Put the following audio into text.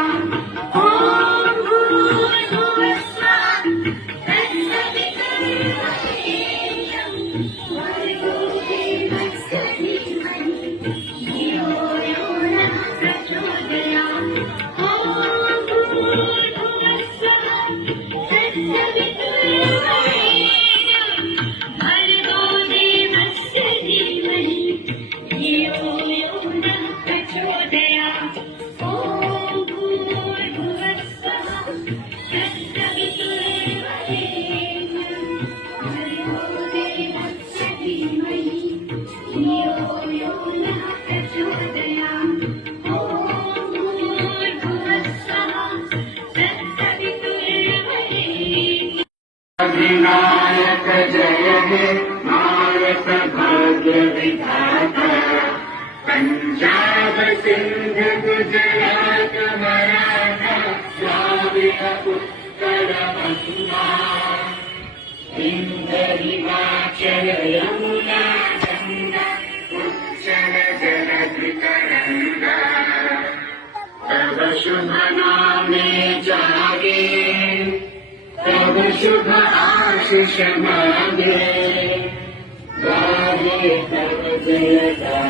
ॐ भूर्भुवः स्वः तत्सवितुर्वरेण्यं भर्गो देवस्य धीमहि धियो यो नः प्रचोदयात् ॐ भूर्भुवः स्वः तत्सवितुर्वरेण्यं भर्गो देवस्य धीमहि धियो यो नः प्रचोदयात् ॐ भूर्भुवः स्वः तत्सवितुर्वरेण्यं भर्गो देवस्य धीमहि धियो यो नः प्रचोदयात् ॐ भूर्भुवः स्वः तत्सवितुर्वरेण्यम् अधिनायक जय हे नायक भाग्य विधाता पंजाब सिंध गुजरात मराठा द्राविड उत्तर बंगा विंध्य हिमाचल यमुना गंगा उच्चल जलधि तरंगा तव शुभ नामे जागे तब शुभ आशीष मांगे गाहे तब जय गाथा